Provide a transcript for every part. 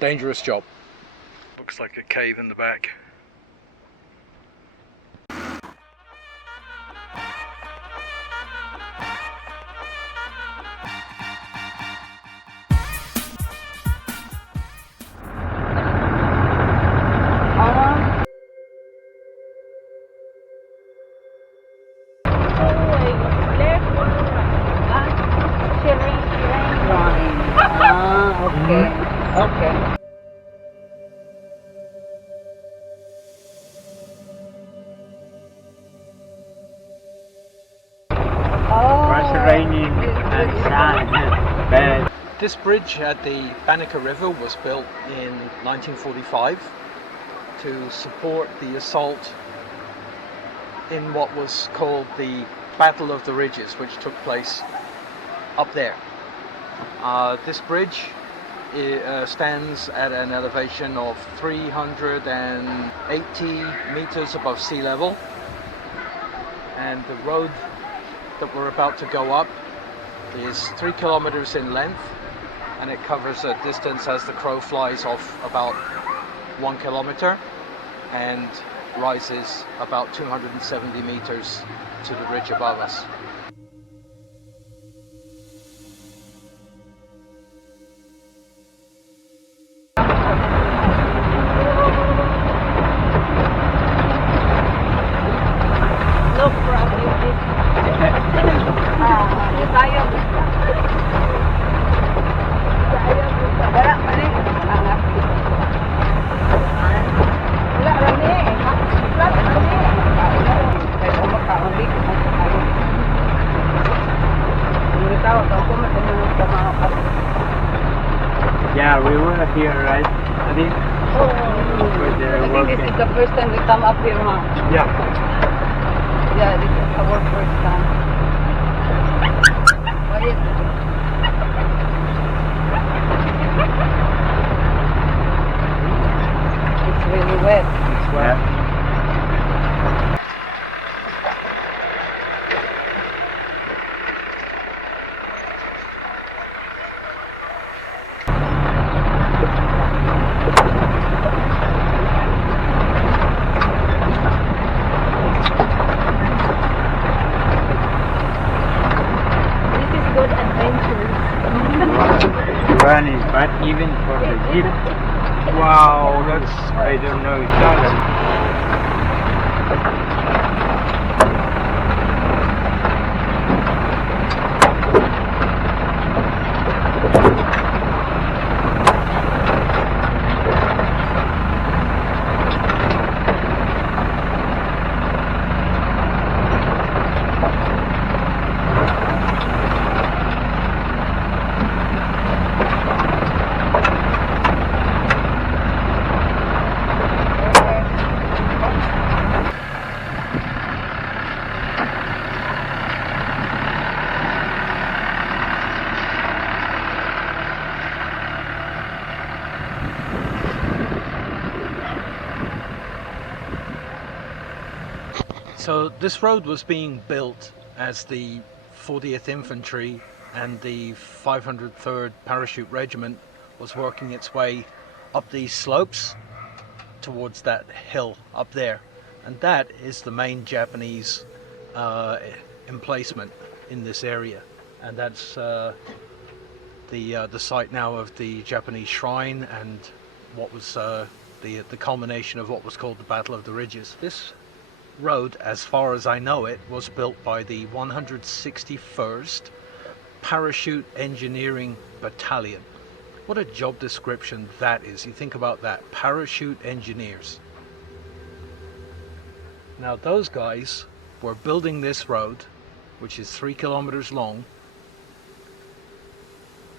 dangerous job. Looks like a cave in the back. Okay. Raining and sun, bad. This bridge at the Banica River was built in 1945 to support the assault in what was called the Battle of the Ridges, which took place up there. This bridge stands at an elevation of 380 meters above sea level, and the road that we're about to go up is 3 kilometers in length, and it covers a distance as the crow flies of about 1 kilometer and rises about 270 meters to the ridge above us. Yeah, we were here, right? I think this is the first time we come up here, huh? Yeah. Yeah, this is our first time. What is it? It's really wet. It's wet. Yeah. Running, but even for the jeep, wow, that's, I don't know, challenge. So this road was being built as the 40th Infantry and the 503rd Parachute Regiment was working its way up these slopes towards that hill up there, and that is the main Japanese emplacement in this area, and that's the site now of the Japanese shrine and what was the culmination of what was called the Battle of the Ridges. This road, as far as I know it, was built by the 161st Parachute Engineering Battalion. What a job description that is. You think about that, parachute engineers. Now those guys were building this road, which is 3 kilometers long.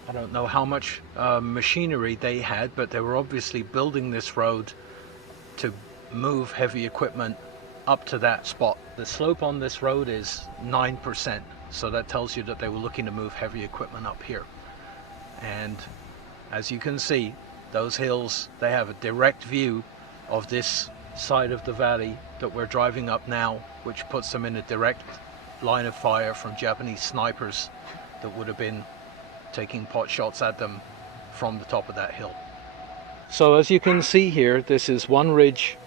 I don't know how much machinery they had, but they were obviously building this road to move heavy equipment up to that spot. The slope on this road is 9%, so that tells you that they were looking to move heavy equipment up here. And as you can see, those hills, they have a direct view of this side of the valley that we're driving up now, which puts them in a direct line of fire from Japanese snipers that would have been taking pot shots at them from the top of that hill. So as you can see here, this is one ridge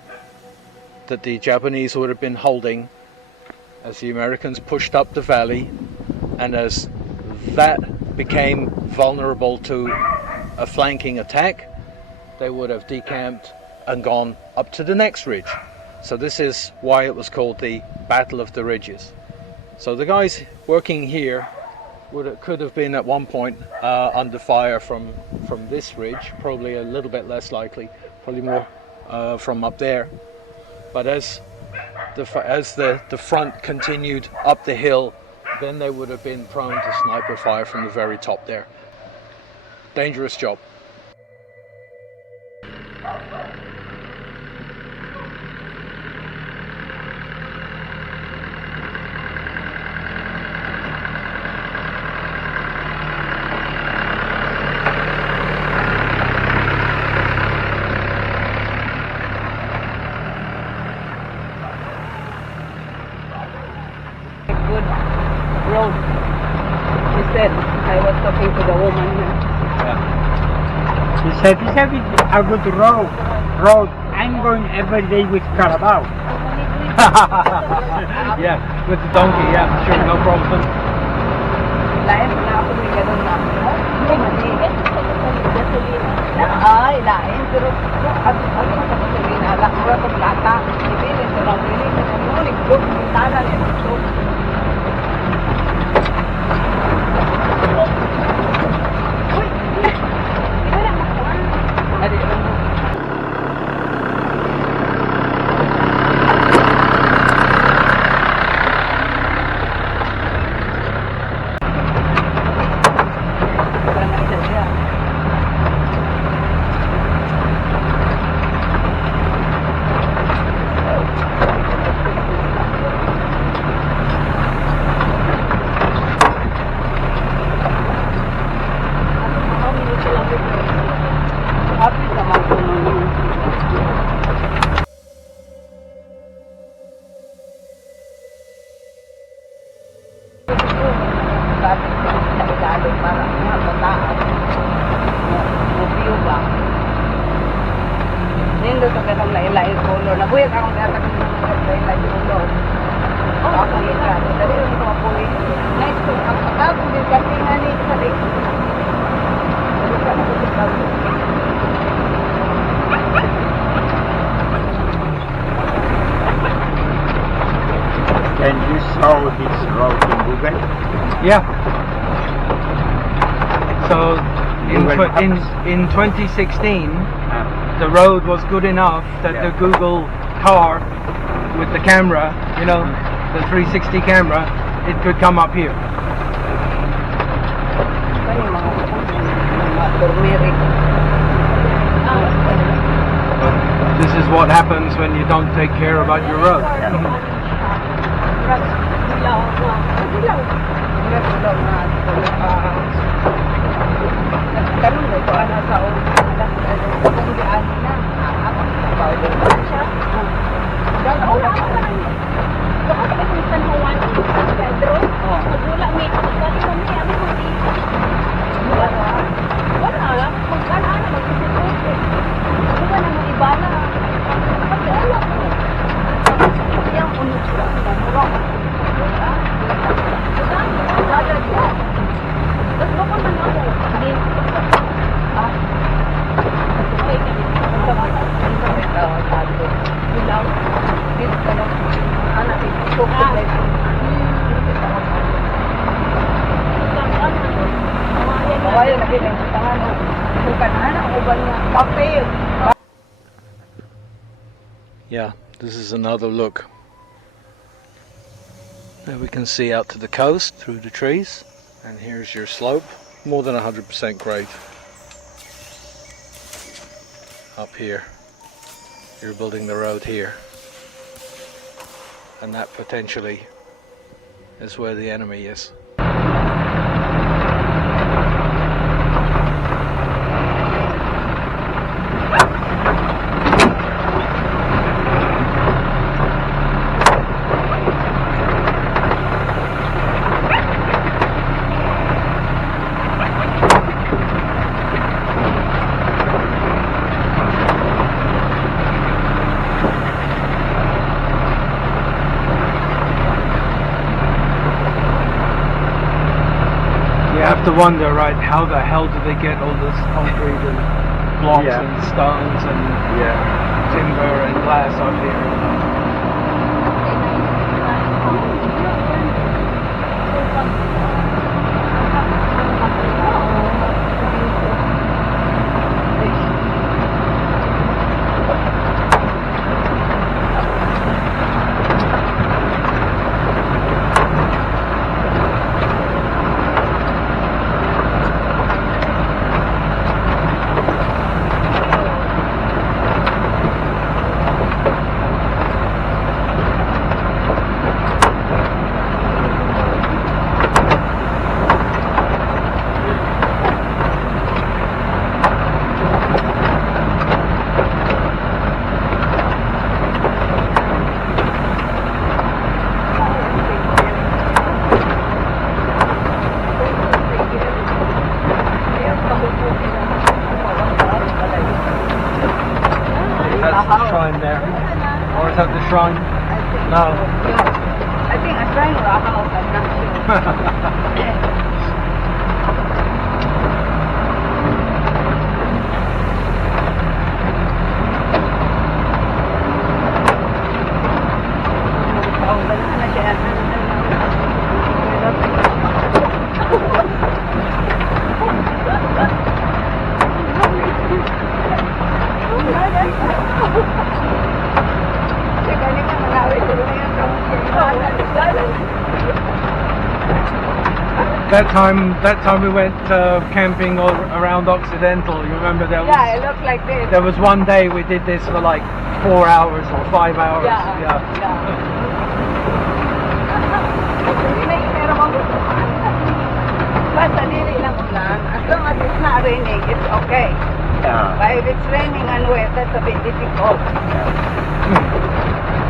that the Japanese would have been holding as the Americans pushed up the valley, and as that became vulnerable to a flanking attack, they would have decamped and gone up to the next ridge. So this is why it was called the Battle of the Ridges. So the guys working here could have been at one point under fire from this ridge, probably a little bit less likely, probably more from up there. But as the front continued up the hill, then they would have been prone to sniper fire from the very top there. Dangerous job. Good road. He said, I was talking to the woman here. He said, a good road. I'm going every day with Carabao. Yeah, with the donkey, yeah, sure, no problem. Lain na ako may ganun na. Ay, lain. Pero ano sa gasolina? Alam ko na itong lata. Ibili ko lang. Ibili ko lang. Ngunit ko, tala rin ito. Uy! Wala makuha. Adi lang mo. Nindo sa ganang lain-lain color. Nabuyag akong natak ng lain-lain color. Ako ika. Dali yung mga puwi. Nice to. Ang pagkakong din kasi nga ni sa rin. Dali ka na ko sa And you saw this road in Google? Yeah. So in 2016, the road was good enough that the Google car with the camera, you know, the 360 camera, it could come up here. But this is what happens when you don't take care about your road. Yeah, this is another look. There we can see out to the coast through the trees, and here's your slope, more than 100% grade. Up here, you're building the road here, and that potentially is where the enemy is. have to wonder, right, how the hell do they get all this concrete and blocks Yeah. and stones and timber and glass up here? That's the shrine there. Or is that the shrine? No. I think a shrine or a house, I'm not sure. That time we went camping all around Occidental. You remember there was? Yeah, it looks like this. There was one day we did this for like 4 hours or 5 hours. Yeah. Basta dili lang ulan. As long as it's not raining, it's okay. Yeah. But if it's raining and wet, that's a bit difficult.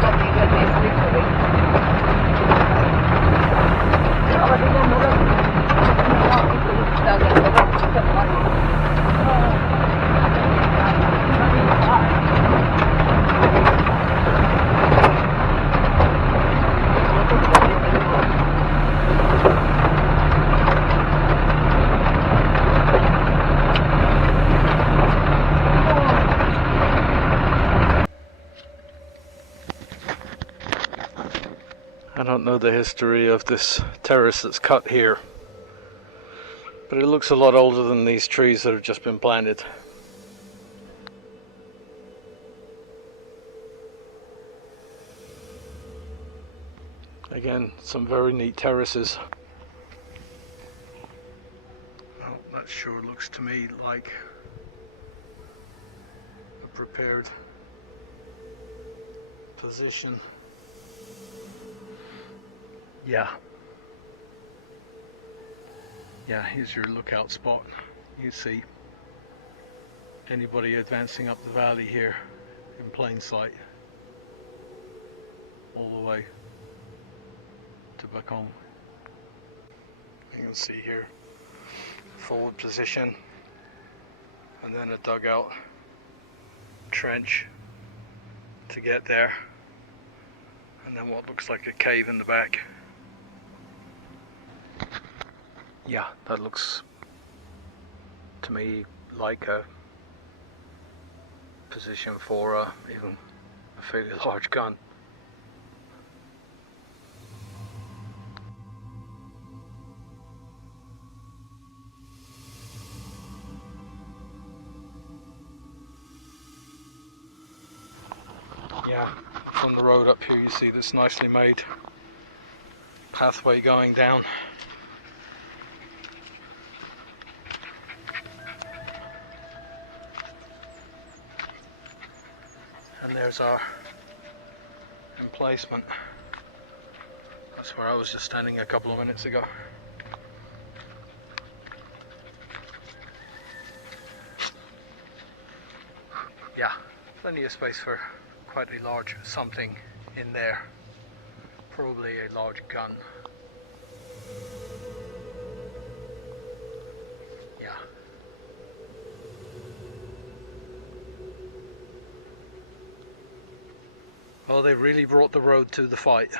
So we got this slippery. I don't know the history of this terrace that's cut here, but it looks a lot older than these trees that have just been planted. Again, some very neat terraces. Well, that sure looks to me like a prepared position. Yeah, here's your lookout spot. You see anybody advancing up the valley here in plain sight, all the way to Bacon. You can see here forward position, and then a dugout trench to get there, and then what looks like a cave in the back. Yeah, that looks to me like a position for even a fairly large gun. Yeah, from the road up here you see this nicely made pathway going down. And there's our emplacement. That's where I was just standing a couple of minutes ago. Yeah, plenty of space for quite a large something in there. Probably a large gun. Yeah. Well, they really brought the road to the fight.